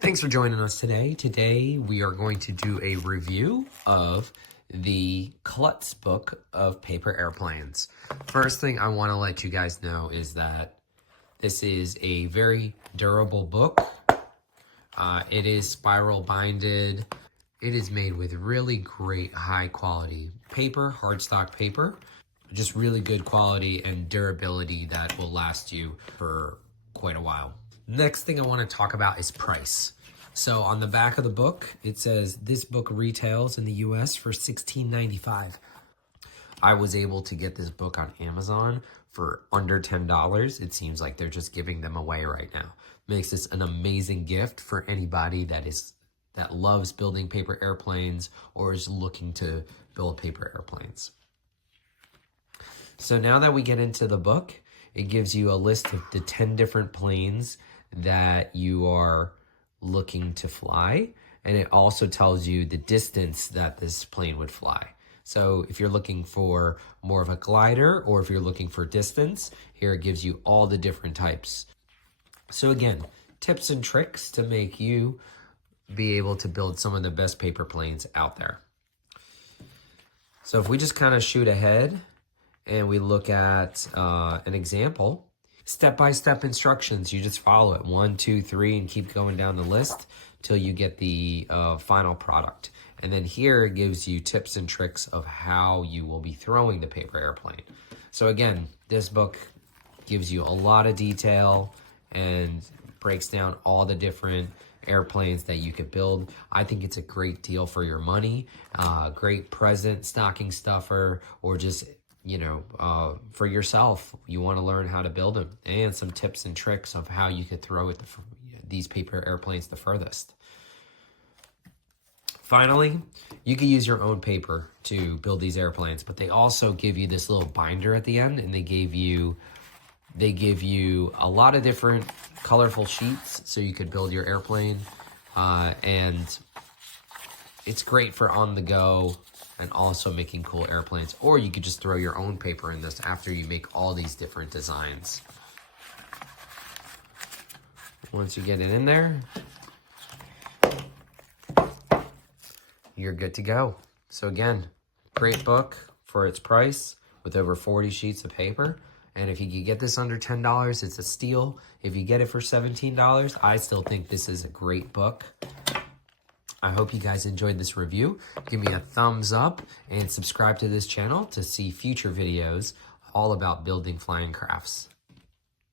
Thanks for joining us today. Today we are going to do a review of the Klutz book of paper airplanes. First thing I want to let you guys know is that this is a very durable book. It is spiral binded. It is made with really great high quality paper, hardstock paper. Just really good quality and durability that will last you for quite a while. Next thing I want to talk about is price. So on the back of the book, it says this book retails in the US for $16.95. I was able to get this book on Amazon for under $10. It seems like they're just giving them away right now. Makes this an amazing gift for anybody that loves building paper airplanes or is looking to build paper airplanes. So now that we get into the book, it gives you a list of the 10 different planes that you are looking to fly, and it also tells you the distance that this plane would fly. So if you're looking for more of a glider or if you're looking for distance, here it gives you all the different types. So again, tips and tricks to make you be able to build some of the best paper planes out there. So if we just kind of shoot ahead and we look at an example, step-by-step instructions, you just follow it, 1, 2, 3, and keep going down the list till you get the final product. And then here it gives you tips and tricks of how you will be throwing the paper airplane. So again, this book gives you a lot of detail and breaks down all the different airplanes that you could build. I think it's a great deal for your money, great present, stocking stuffer, or just for yourself. You want to learn how to build them, and some tips and tricks of how you could throw these paper airplanes the furthest. Finally, you can use your own paper to build these airplanes, but they also give you this little binder at the end, and they give you a lot of different colorful sheets so you could build your airplane, and it's great for on the go and also making cool airplanes. Or you could just throw your own paper in this after you make all these different designs. Once you get it in there, you're good to go. So again, great book for its price with over 40 sheets of paper. And if you could get this under $10, it's a steal. If you get it for $17, I still think this is a great book. I hope you guys enjoyed this review. Give me a thumbs up and subscribe to this channel to see future videos all about building flying crafts.